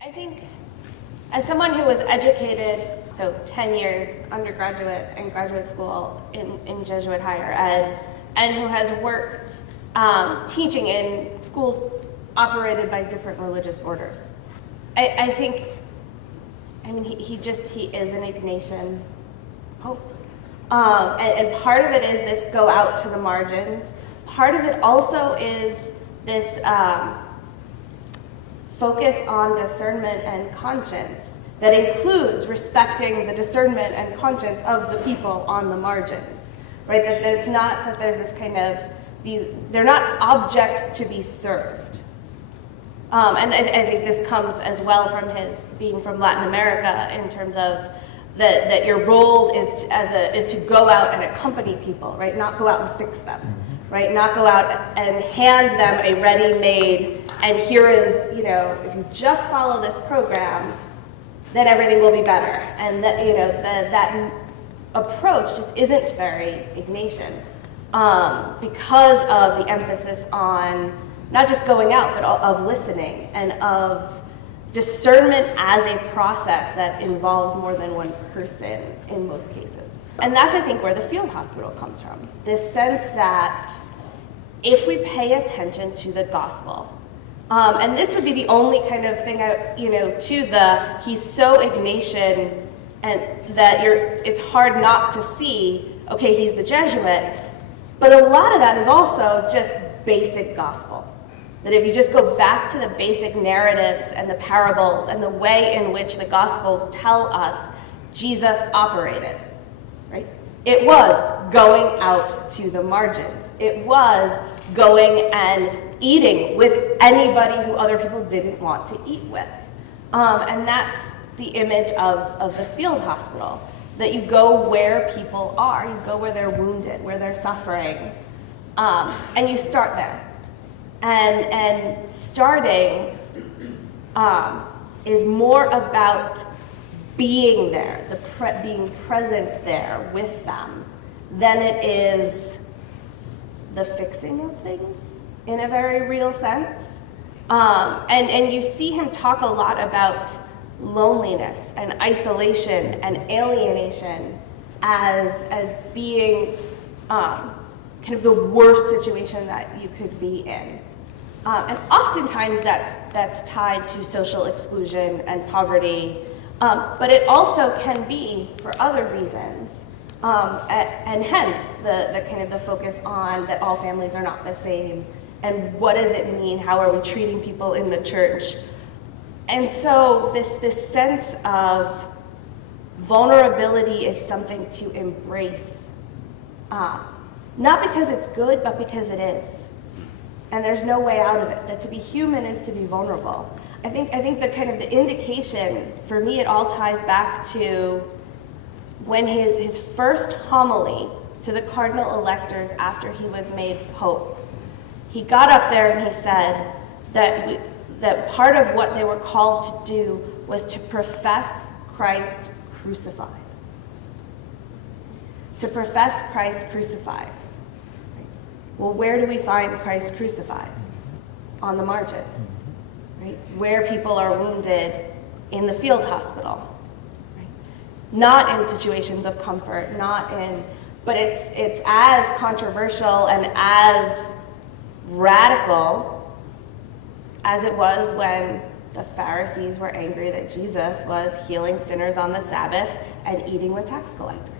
I think as someone who was educated, so 10 years undergraduate and graduate school in Jesuit higher ed, and who has worked teaching in schools operated by different religious orders, I think, he is an Ignatian pope. And part of it is this go out to the margins. Part of it also is this focus on discernment and conscience that includes respecting the discernment and conscience of the people on the margins, right? That it's not that there's this kind of, they're not objects to be served. And I think this comes as well from his being from Latin America in terms of that your role is to go out and accompany people, right? Not go out and fix them, right? Not go out and hand them a ready-made, and here is, if you just follow this program, then everything will be better. And that, that approach just isn't very Ignatian because of the emphasis on not just going out, but of listening and of discernment as a process that involves more than one person in most cases. And that's, I think, where the field hospital comes from. This sense that if we pay attention to the gospel, and this would be the only kind of thing, he's so Ignatian and that it's hard not to see, okay, he's the Jesuit, but a lot of that is also just basic gospel. That if you just go back to the basic narratives and the parables and the way in which the Gospels tell us Jesus operated, right? It was going out to the margins. It was going and eating with anybody who other people didn't want to eat with. And that's the image of the field hospital, that you go where people are, you go where they're wounded, where they're suffering, and you start there. And starting is more about being there, being present there with them, than it is the fixing of things in a very real sense. And you see him talk a lot about loneliness and isolation and alienation as being kind of the worst situation that you could be in. And oftentimes that's tied to social exclusion and poverty, but it also can be for other reasons. And hence the kind of the focus on that all families are not the same, and what does it mean? How are we treating people in the church? And so this sense of vulnerability is something to embrace, not because it's good, but because it is. And there's no way out of it. That to be human is to be vulnerable. I think the kind of the indication, for me, it all ties back to when his first homily to the cardinal electors after he was made pope. He got up there and he said that part of what they were called to do was to profess Christ crucified. To profess Christ crucified. Well, where do we find Christ crucified? On the margins, right? Where people are wounded in the field hospital, right? Not in situations of comfort, but it's as controversial and as radical as it was when the Pharisees were angry that Jesus was healing sinners on the Sabbath and eating with tax collectors.